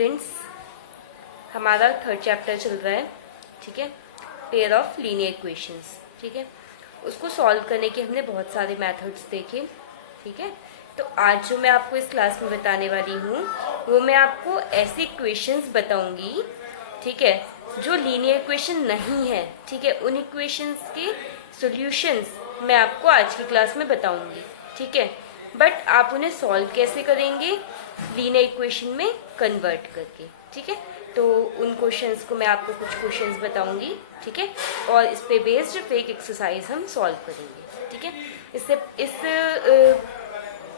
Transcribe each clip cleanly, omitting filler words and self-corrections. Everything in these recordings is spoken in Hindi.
स्टूडेंट्स, हमारा थर्ड चैप्टर चल रहा है, ठीक है, पेयर ऑफ लीनियर इक्वेशंस, ठीक है। उसको सॉल्व करने के हमने बहुत सारे मेथड्स देखे, ठीक है। तो आज जो मैं आपको इस क्लास में बताने वाली हूँ वो मैं आपको ऐसी इक्वेशंस बताऊंगी, ठीक है, जो लीनियर इक्वेशन नहीं है, ठीक है। उन इक्वेशंस के सॉल्यूशंस मैं आपको आज की क्लास में बताऊंगी, ठीक है। बट आप उन्हें सॉल्व कैसे करेंगे, लीनियर इक्वेशन में कन्वर्ट करके, ठीक है। तो उन क्वेश्चंस को मैं आपको कुछ क्वेश्चंस बताऊंगी, ठीक है, और इस पे बेस्ड फेक एक्सरसाइज हम सॉल्व करेंगे, ठीक है।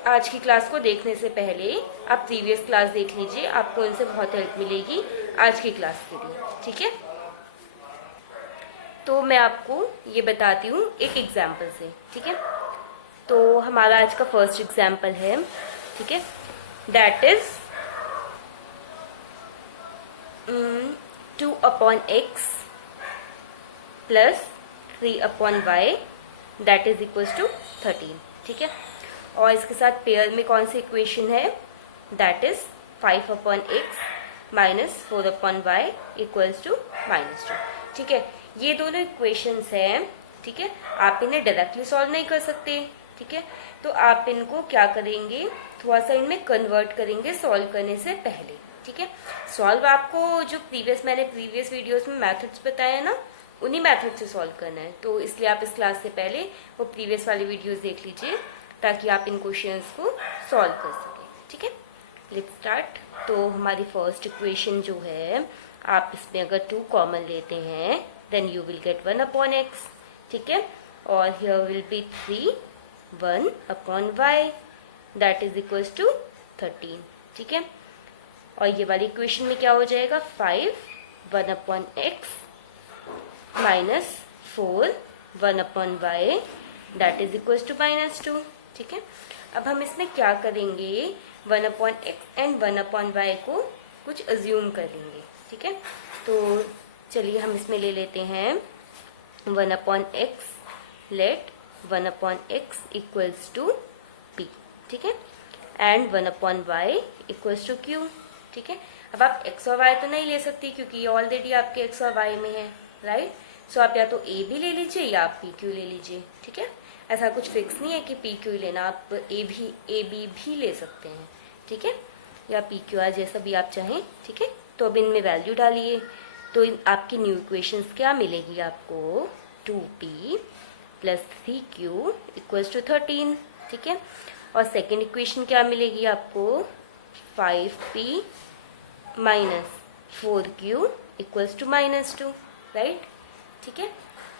आज की क्लास को देखने से पहले आप प्रीवियस क्लास देख लीजिए, आपको इनसे बहुत हेल्प मिलेगी आज की क्लास के लिए, ठीक है। तो मैं आपको ये बताती हूँ एक एग्जाम्पल से, ठीक है। तो हमारा आज का फर्स्ट एग्जाम्पल है, ठीक है, that is 2/x plus 3/y that is equal to 13, ठीक है। और इसके साथ पेयर में कौन सी इक्वेशन है, that is 5/x minus 4/y equals to -2, ठीक है। ये दोनों इक्वेशंस हैं, ठीक है। आप इन्हें डायरेक्टली सॉल्व नहीं कर सकते, ठीक है। तो आप इनको क्या करेंगे, थोड़ा सा इनमें कन्वर्ट करेंगे सॉल्व करने से पहले, ठीक है। सॉल्व आपको जो मैंने प्रीवियस वीडियोस में मेथड्स बताए हैं ना, उन्हीं मेथड से सॉल्व करना है। तो इसलिए आप इस क्लास से पहले वो प्रीवियस वाली वीडियोस देख लीजिए ताकि आप इन क्वेश्चंस को सॉल्व कर सकें, ठीक है। Let's start. तो हमारी फर्स्ट इक्वेशन जो है, आप इसमें अगर 2 कॉमन लेते हैं then you will gate 1/x, ठीक है। और here will be 1/y that is equal to 13, ठीक है। और ये वाली इक्वेशन में क्या हो जाएगा, 1/x minus 1/y that is equal to -2, ठीक है। अब हम इसमें क्या करेंगे, 1/x एंड 1/y को कुछ अज्यूम कर लेंगे, ठीक है। तो चलिए हम इसमें ले लेते हैं 1/x, late 1/x equals to p, ठीक है, and 1/y equals to q, ठीक है। अब आप x और y तो नहीं ले सकती क्योंकि ये ऑलरेडी आपके x और y में है, राइट। सो आप या तो a भी ले लीजिए या आप pq ले लीजिए, ठीक है। ऐसा कुछ फिक्स नहीं है कि pq लेना, आप a b भी ले सकते हैं, ठीक है, या pqr जैसा भी आप चाहें, ठीक है। तो अब इनमें वैल्यू डालिए, तो आपकी न्यू इक्वेशंस क्या मिलेगी आपको, 2p plus 3q equals to 13, ठीक है। और सेकेंड इक्वेशन क्या मिलेगी आपको, 5p minus 4q equals to -2, right, ठीक है।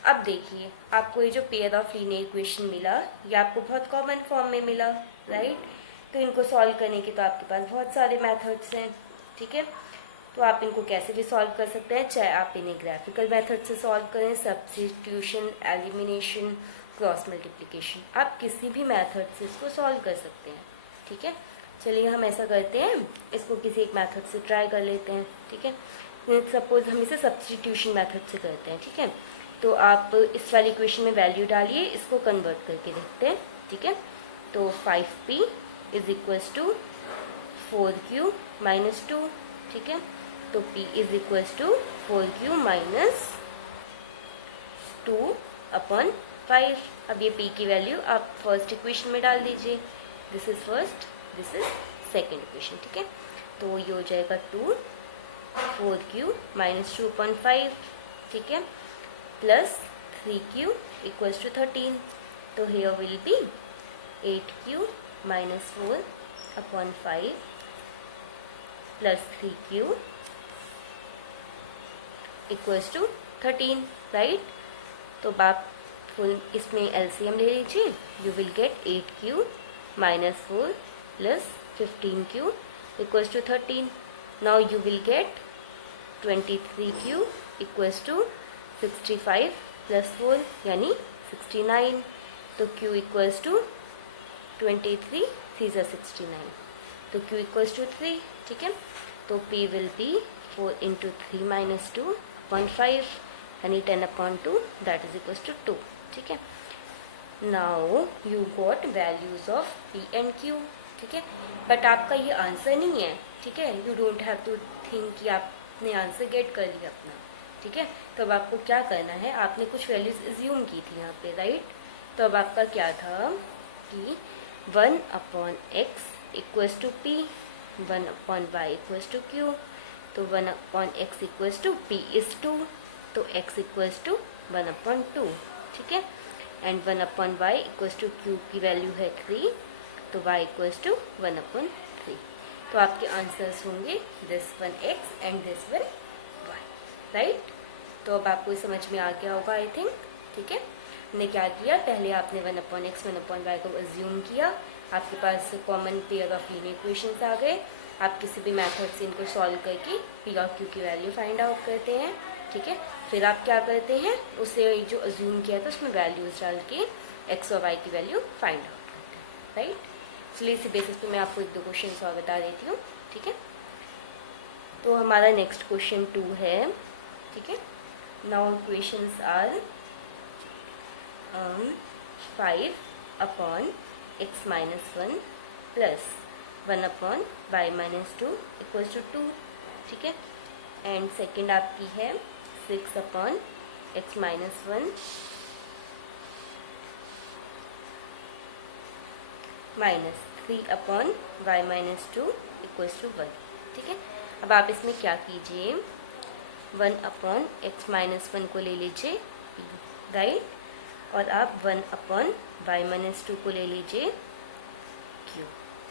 अब देखिए आपको ये जो पेयर ऑफ लीनियर इक्वेशन मिला, ये आपको बहुत कॉमन फॉर्म में मिला, राइट। तो इनको सॉल्व करने के तो आपके पास बहुत सारे मेथड्स हैं, ठीक है। तो आप इनको कैसे भी सॉल्व कर सकते हैं, चाहे आप इन्हें ग्राफिकल मेथड से सॉल्व करें, सब्स्टिट्यूशन, एलिमिनेशन, क्रॉस मल्टीप्लिकेशन, आप किसी भी मेथड से इसको सॉल्व कर सकते हैं, ठीक है। चलिए हम ऐसा करते हैं, इसको किसी एक मेथड से ट्राई कर लेते हैं, ठीक है। सपोज हम इसे सब्स्टिट्यूशन मेथड से करते हैं, ठीक है। तो आप इस वाली इक्वेशन में वैल्यू डालिए, इसको कन्वर्ट करके देखते हैं, ठीक है। तो 5p is equals to 4q minus 2, ठीक है। तो p is equals to 4q minus 2/5। अब ये p की वैल्यू आप फर्स्ट इक्वेशन में डाल दीजिए, this is first, this is second equation, ठीक है। तो ये हो जाएगा 4q माइनस 2/5, ठीक है, प्लस 3q इक्वल्स टू 13। तो here will be 8q minus 4/5 plus 3q equals to 13, right. तो आप फुल इसमें एलसीएम ले लीजिए, you will get 8q minus 4 plus 15q equals to 13। Now you will get 23q equals to 65 plus 4 यानी 69। तो q इक्वल्स टू 23, 3 = 69, तो q इक्वल्स टू 3, ठीक है। तो p will be 4 into 3 minus 2/5 यानी 10/2 दैट इज इक्वल्स टू 2, ठीक है। Now you got values of p and q, ठीक है, बट आपका ये आंसर नहीं है, ठीक है। You don't have to think कि आपने आंसर गेट कर लिया अपना, ठीक है। तो अब आपको क्या करना है, आपने कुछ वैल्यूज एज्यूम की थी यहाँ पे, राइट। तो अब आपका क्या था कि 1/x equals to p, 1/y equals to q, तो 1/x equals to p is 2, तो x इक्वल्स टू 1/2, ठीक है। And 1/y equals to q की वैल्यू है 3, तो y इक्वल्स टू 1/3। तो आपके आंसर्स होंगे this one x and this one y, right. तो अब आपको समझ में आ गया होगा आई थिंक, ठीक है। हमने क्या किया, पहले आपने 1/x 1/y को अज्यूम किया, आपके पास common pair of linear equations आ गए, आप किसी भी मेथड से इनको सॉल्व करके p और q की वैल्यू फाइंड आउट करते हैं, ठीक है। फिर आप क्या करते हैं, उसे जो अज्यूम किया था उसमें वैल्यूज डाल के x और y की वैल्यू फाइंड आउट करते हैं, राइट। इसलिए इसी बेसिस पे मैं आपको 1-2 क्वेश्चन और बता देती हूँ, ठीक है। तो हमारा नेक्स्ट क्वेश्चन 2 है, ठीक है। Now questions are 5/x - 1 plus 1/y - 2 equals to 2, ठीक है। एंड सेकेंड आपकी है 6/x - 1 minus 3/y - 2 equals to 1, ठीक है। अब आप इसमें क्या कीजिए, 1/x - 1 को ले लीजिए, राइट, और आप 1/y - 2 को ले लीजिए q,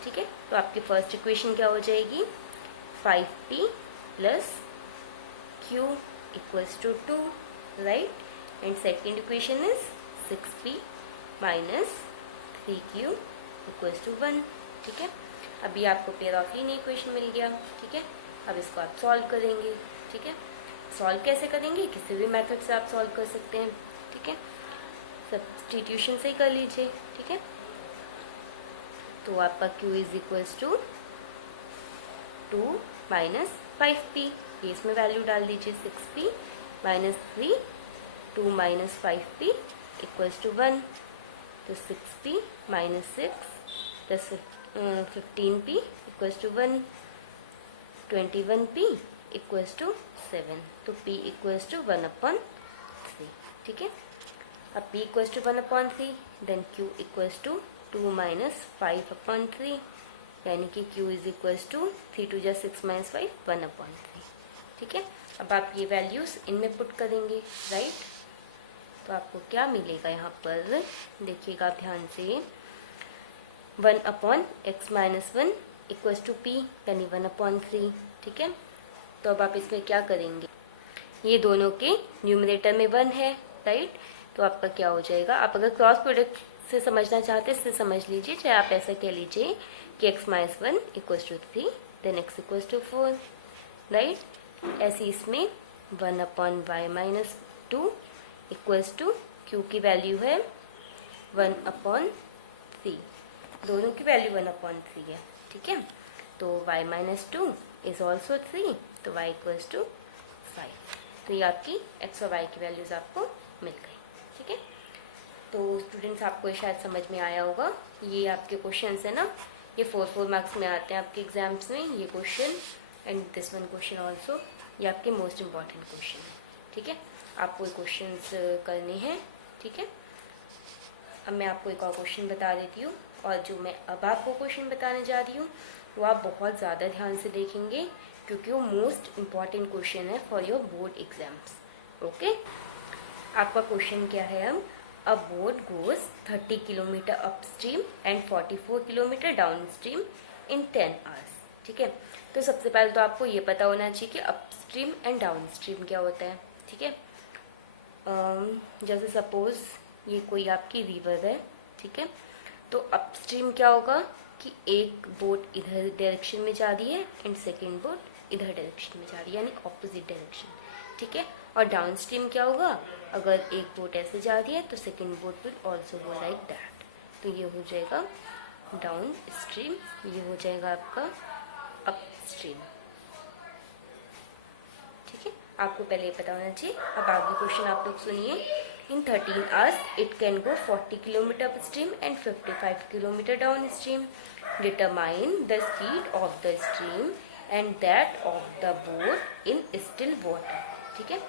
ठीक है। तो आपकी फर्स्ट इक्वेशन क्या हो जाएगी, 5p plus q equals to 2, right. And second equation is 6p minus 3q equals to 1, ठीक है। अभी आपको पेयर ऑफ लीनियर इक्वेशन मिल गया, ठीक है। अब इसको आप सॉल्व करेंगे, ठीक है। सॉल्व कैसे करेंगे, किसी भी मेथड से आप सॉल्व कर सकते हैं, ठीक है। सब्स्टिट्यूशन से ही कर लीजिए, ठीक है। तो आपका q is equals to 2 minus 5p, ये इसमें वैल्यू डाल दीजिए, 6p minus 3, 2 minus 5p equals to 1, तो 6p minus 6 plus 15p equals to 1, 21p equals to 7, तो p इक्वल्स टू 1/3, ठीक है। अब p equals to 1/3, then q equals to 2 minus 5/3, यानी कि q इज इक्वल्स टू 3 2 जा 6 माइनस 5 1/3, ठीक है। अब आप ये वैल्यूज इनमें पुट करेंगे, राइट। तो आपको क्या मिलेगा यहाँ पर, देखिएगा आप ध्यान से, 1/x - 1 इक्वल्स टू p यानी 1/3, ठीक है। तो अब आप इसमें क्या करेंगे, ये दोनों के न्यूमरेटर में 1 है, राइट। तो आपका क्या हो जाएगा, आप अगर क्रॉस प्रोडक्ट से समझना चाहते हैं इससे समझ लीजिए, चाहे आप ऐसा कह लीजिए कि x - 1 equals to 3, then x equals to 4, right. ऐसे इसमें 1/y - 2 इक्वल्स टू q की वैल्यू है 1/3, दोनों की वैल्यू 1/3 है, ठीक है। तो y - 2 इज ऑल्सो 3, तो y इक्वल्स टू 5। तो ये आपकी x और y की वैल्यूज आपको मिल गई, ठीक है। तो स्टूडेंट्स आपको ये शायद समझ में आया होगा, ये आपके क्वेश्चन है ना, ये 4 मार्क्स में आते हैं आपके एग्जाम्स में, ये question and this one question also, ये आपके मोस्ट इम्पॉर्टेंट क्वेश्चन है, ठीक है। आपको ये क्वेश्चंस करने हैं, ठीक है। अब मैं आपको एक और क्वेश्चन बता देती हूँ, और जो मैं अब आपको क्वेश्चन बताने जा रही हूँ वो आप बहुत ज़्यादा ध्यान से देखेंगे, क्योंकि वो मोस्ट इम्पॉर्टेंट क्वेश्चन है for your board exams, okay. आपका क्वेश्चन क्या है, अब अ boat goes 30 kilometre upstream and 44 kilometre downstream in 10 hours, ठीक है। तो सबसे पहले तो आपको ये पता होना चाहिए कि अपस्ट्रीम एंड डाउनस्ट्रीम क्या होता है, ठीक है। जैसे सपोज ये कोई आपकी रिवर है, ठीक है। तो अपस्ट्रीम क्या होगा कि एक बोट इधर डायरेक्शन में जा रही है एंड सेकेंड बोट इधर डायरेक्शन में जा रही है, यानी ऑपोजिट डायरेक्शन, ठीक है। और डाउनस्ट्रीम क्या होगा, अगर एक बोट ऐसे जा रही है तो second boat will also go like that, तो ये हो जाएगा डाउन स्ट्रीम, ये हो जाएगा आपका अपस्ट्रीम, ठीक है। आपको पहले ये पता होना चाहिए। अब आगे क्वेश्चन आप लोग सुनिए, In 13 hours, it can go 40 km upstream and 55 km downstream. Determine the speed of the stream and that of the boat in still water. ठीक है,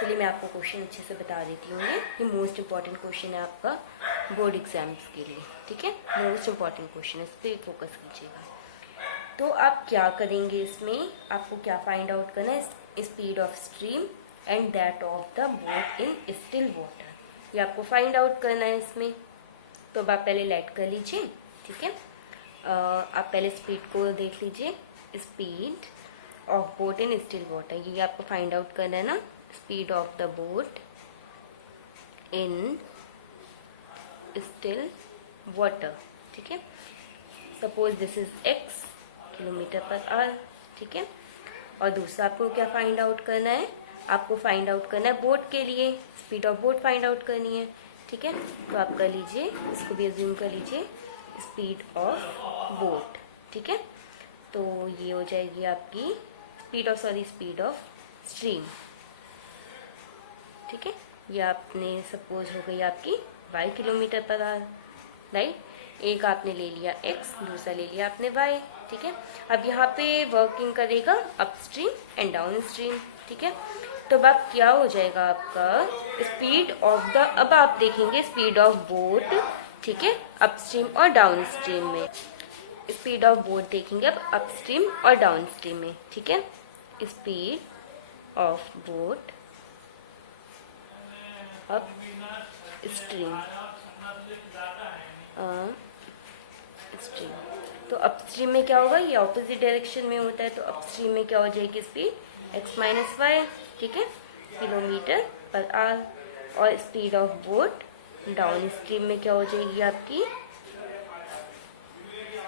चलिए मैं आपको क्वेश्चन अच्छे से बता देती हूँ। ये मोस्ट इम्पॉर्टेंट क्वेश्चन है आपका बोर्ड एग्जाम्स के लिए। ठीक है, मोस्ट इम्पॉर्टेंट क्वेश्चन है, इस पर फोकस कीजिएगा। तो आप क्या करेंगे, इसमें आपको क्या फाइंड आउट करना है, speed of stream and that of the boat in still water, ये आपको फाइंड आउट करना है इसमें। तो अब आप पहले लेट कर लीजिए। ठीक है, आप पहले स्पीड को देख लीजिए, speed of boat in still water, ये आपको फाइंड आउट करना है ना, speed of the boat in still water. ठीक है, suppose this is x kilometre per hour. ठीक है, और दूसरा आपको क्या फाइंड आउट करना है, आपको फाइंड आउट करना है बोट के लिए, speed of boat find out करनी है। ठीक है, तो आप कर लीजिए, इसको भी अज्यूम कर लीजिए, स्पीड ऑफ बोट। ठीक है, तो ये हो जाएगी आपकी स्पीड ऑफ स्ट्रीम। ठीक है, ये आपने सपोज हो गई आपकी y kilometre per our, right. एक आपने ले लिया x, दूसरा ले लिया आपने y। ठीक है, अब यहाँ पे वर्किंग करेगा अपस्ट्रीम एंड डाउन स्ट्रीम। ठीक है, तो अब आप क्या हो जाएगा आपका स्पीड ऑफ द, अब आप देखेंगे स्पीड ऑफ बोट। ठीक है, अपस्ट्रीम और डाउन स्ट्रीम में, स्पीड ऑफ बोट देखेंगे अब अपस्ट्रीम और डाउन स्ट्रीम में। ठीक है, speed of boat up stream stream, तो अपस्ट्रीम में क्या होगा, ये ऑपोजिट डायरेक्शन में होता है, तो अपस्ट्रीम में क्या हो जाएगी स्पीड x माइनस वाई। ठीक है, किलोमीटर पर आवर। और speed of boat downstream में क्या हो जाएगी आपकी,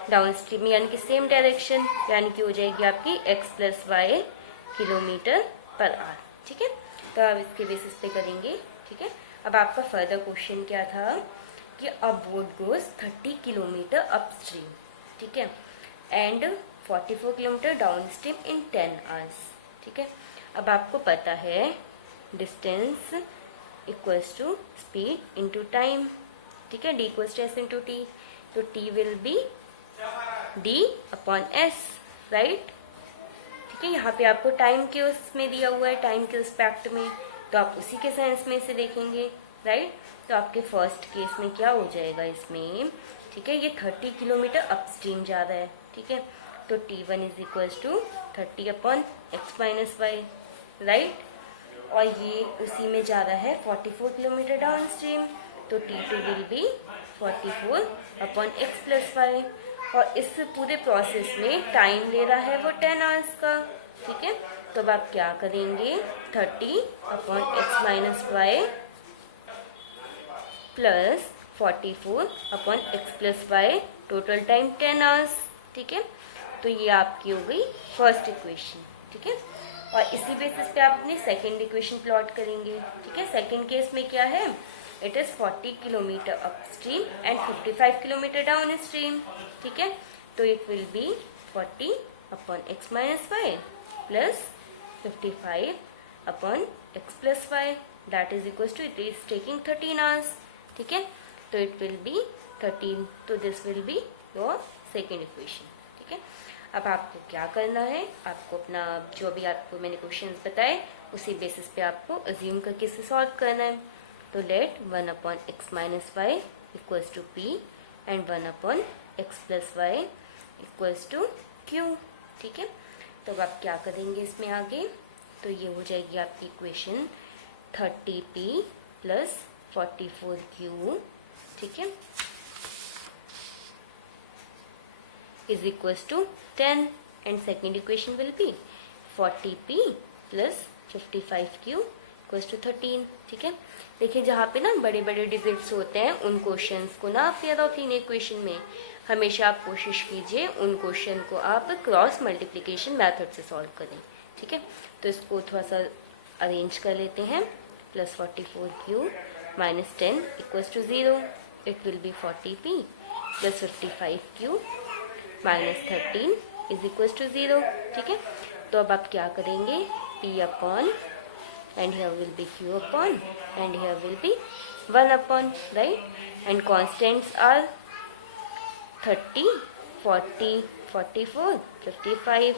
डाउन स्ट्रीम में यानी कि सेम डायरेक्शन, यानी कि हो जाएगी आपकी x plus y kilometre per hour. ठीक है, तो आप इसके बेसिस पे करेंगे। ठीक है, अब आपका फर्दर क्वेश्चन क्या था कि a boat goes 30 kilometre upstream. ठीक है, and 44 kilometre downstream in 10 hours. ठीक है, अब आपको पता है distance equals to speed into time. ठीक है, d equals to s into t, तो t will be d upon s, right. ठीक है, यहाँ पे आपको टाइम के उसमें दिया हुआ है, टाइम के रिस्पेक्ट में, तो आप उसी के सेंस में से देखेंगे, राइट। तो आपके फर्स्ट केस में क्या हो जाएगा इसमें, ठीक है, ये 30 किलोमीटर अपस्ट्रीम जा रहा है। ठीक है, तो t1 is equals to 30 upon x minus y, right. और ये उसी में जा रहा है 44 किलोमीटर डाउन स्ट्रीम, तो t2 will be 44 upon x plus y. और इस पूरे प्रोसेस में टाइम ले रहा है वो 10 आवर्स का। ठीक है, तो अब आप क्या करेंगे, 30 upon x minus y plus 44 upon x plus y, total time 10 hours. ठीक है, तो ये आपकी हो गई फर्स्ट इक्वेशन। ठीक है, और इसी बेसिस पे आप अपनी सेकेंड इक्वेशन प्लॉट करेंगे। ठीक है, सेकेंड केस में क्या है, it is 40 kilometre upstream and 55 kilometre downstream. ठीक है, तो it will be 40 upon x minus y plus 55 upon x plus y, that is equal to, it is taking 13 hours. ठीक है, तो इट विल बी 13, तो this will be your second equation. ठीक है, अब आपको क्या करना है, आपको अपना जो भी आपको मैंने क्वेश्चंस बताए उसी बेसिस पे आपको अज्यूम करके इसे सॉल्व करना है। तो let 1 upon x minus y equals to p and 1 upon x plus y equals to q। ठीक है, तो अब आप क्या करेंगे इसमें आगे, तो ये हो जाएगी आपकी इक्वेशन 30p प्लस 44q। ठीक है, is equals to 10 and second equation will be 40p plus 55q equals to 13। ठीक है, देखिए जहाँ पे ना बड़े बड़े डिजिट्स होते हैं उन क्वेश्चंस को ना आप पेयर ऑफ इन इक्वेशन में हमेशा आप कोशिश कीजिए उन क्वेश्चन को आप क्रॉस मल्टीप्लिकेशन मेथड से सॉल्व करें। ठीक है, तो इसको थोड़ा सा अरेंज कर लेते हैं, plus 44q minus 10 equals to 0, it will be 40p plus 55q minus 13 is equal to 0। ठीक है, तो अब आप क्या करेंगे, p upon and here will be q upon, and here will be 1 upon, right? And constants are 30, 40, 44, 55,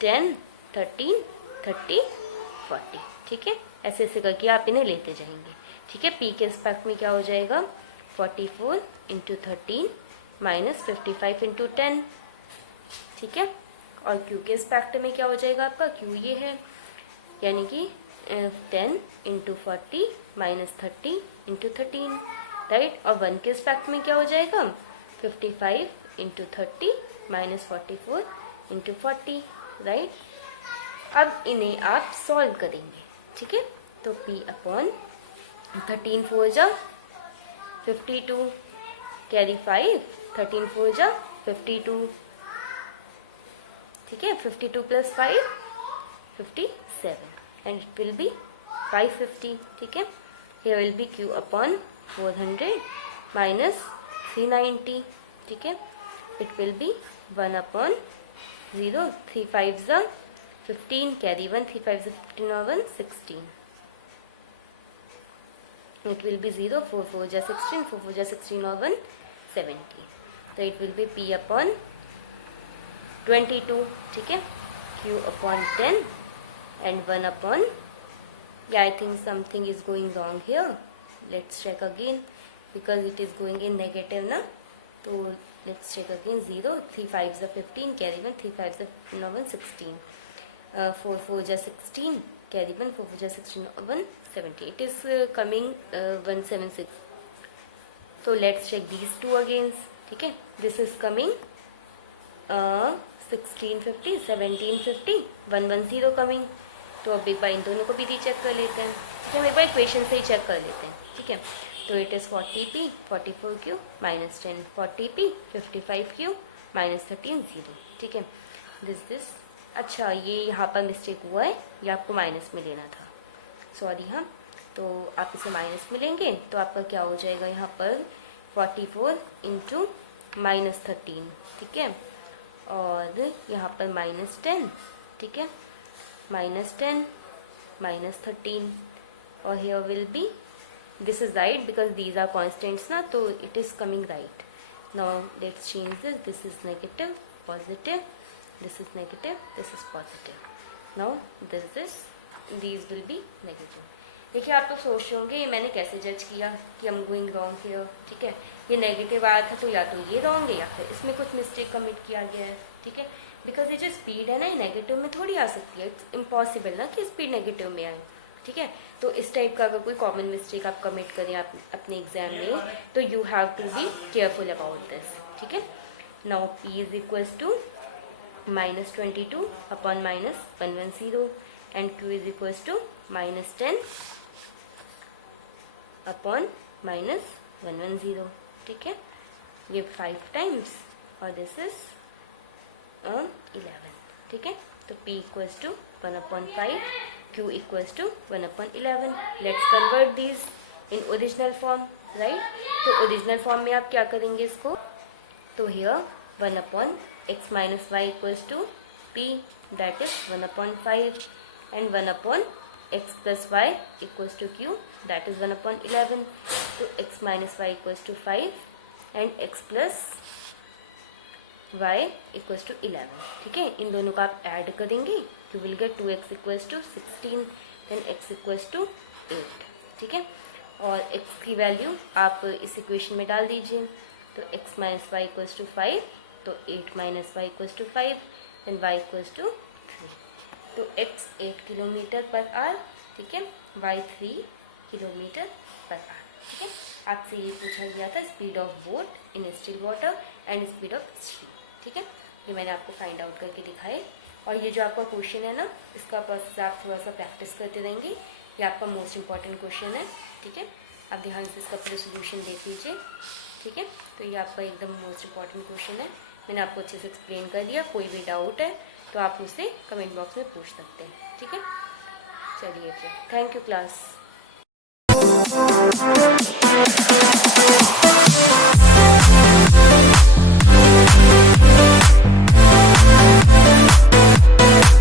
10, 13, 30, 40, ठीक है। ऐसे ऐसे करके आप इन्हें लेते जाएंगे, ठीक है। p के रिस्पेक्ट में क्या हो जाएगा, 44 इंटू 13 माइनस 55 इंटू 10, ठीक है। और q के रिस्पेक्ट में क्या हो जाएगा आपका, q ये है, यानी कि 10 इंटू 40 माइनस 30 इंटू 13, राइट। और 1 के रिस्पेक्ट में क्या हो जाएगा, 55 इंटू 30 माइनस 44 इंटू 40, राइट। अब इन्हें आप सॉल्व करेंगे, ठीक है। तो p अपॉन 13 4 जा 52, कैरी 5, 13 4 जा 52, ठीक है। 52 plus 5 57, and it will B 550, ठीक है। here will be q upon 400 minus 390, ठीक है। it will be 1 upon 0, 3 5 जा 15, कैरी 1, 3 5 जा 15 और 1 16, it will be 0, 4 4 जा 16, 4 4 जा 16 और 1 17, तो it will be p upon 22, ठीक है। q upon 10 and 1 upon, yeah, I think something is going wrong here. Let's check again because it is going in negative na. So let's check again. 0, 3 5 is 15, carry 1, 3 5 is 15 over 16. 4 4 is 16, carry 1, 4 4 is 16 over 70. It is coming 176. So let's check these two again. ठीक है, this is coming 1650, 1750, 110 coming. तो अब एक बार इन दोनों को भी रीचेक कर लेते हैं, ठीक है। हम एक बार इक्वेशन से ही चेक कर लेते हैं, ठीक है। तो it is 40p 44q minus 10, 40p 55q minus 13 0, ठीक है। दिस अच्छा, ये यहाँ पर मिस्टेक हुआ है, ये आपको माइनस में लेना था, सॉरी। हाँ, तो आप इसे माइनस में लेंगे तो आपका क्या हो जाएगा, यहाँ पर 44 इंटू माइनस 13, ठीक है। और यहाँ पर माइनस 10, ठीक है, minus 10 minus 13, or here will be, this is right because these are constants na, so it is coming right. Now let's change this is negative, positive, this is negative, this is positive. Now these will be negative. देखिए, आप तो सोच रहे होंगे ये मैंने कैसे जज किया कि I'm going wrong here, ठीक है। ये नेगेटिव आया था तो या तो ये रॉन्ग है या फिर इसमें कुछ मिस्टेक कमिट किया गया है, ठीक है। बिकॉज ये जो स्पीड है ना, ये नेगेटिव में थोड़ी आ सकती है, इट्स इम्पॉसिबल ना कि स्पीड नेगेटिव में आए, ठीक है। तो इस टाइप का अगर कोई कॉमन मिस्टेक आप कमिट करें आप अपने एग्जाम में, तो you have to be careful about this, ठीक है। Now p is equals to minus 22 upon minus 110 and q is equals to minus 10 upon minus 110, ठीक है। ये 5 टाइम्स और दिस इज 11, ठीक है। तो p equals to 1/5, q equals to 1/11. Let's convert this in original form, right. तो ओरिजिनल फॉर्म में आप क्या करेंगे इसको, तो here 1/x minus y equals to p, that is 1/5, and 1/x plus y equals to q, that is 1/11. तो x minus y equals to 5 and x प्लस y इक्वल्स टू 11, ठीक है। इन दोनों का आप ऐड करेंगे, you will get 2x equals to 16, then x equals to 8, ठीक है। और x की वैल्यू आप इस इक्वेशन में डाल दीजिए, तो x minus y equals to 5, तो 8 minus y equals to 5, then y equals to 3. तो x 8 किलोमीटर पर आवर, ठीक है, y 3 किलोमीटर पर आवर, ठीक है। आपसे ये पूछा गया था speed of boat in still water and speed of stream, ठीक है। ये मैंने आपको फाइंड आउट करके दिखाए, और ये जो आपका क्वेश्चन है ना, इसका बस आप थोड़ा सा प्रैक्टिस करते रहेंगे, ये आपका मोस्ट इंपॉर्टेंट क्वेश्चन है, ठीक है। आप ध्यान से इसका पूरा सोल्यूशन देख लीजिए, ठीक है। तो ये आपका एकदम मोस्ट इंपॉर्टेंट क्वेश्चन है, मैंने आपको अच्छे से एक्सप्लेन कर दिया। कोई भी डाउट है तो आप मुझसे कमेंट बॉक्स में पूछ सकते हैं, ठीक है। चलिए फिर, थैंक यू क्लास।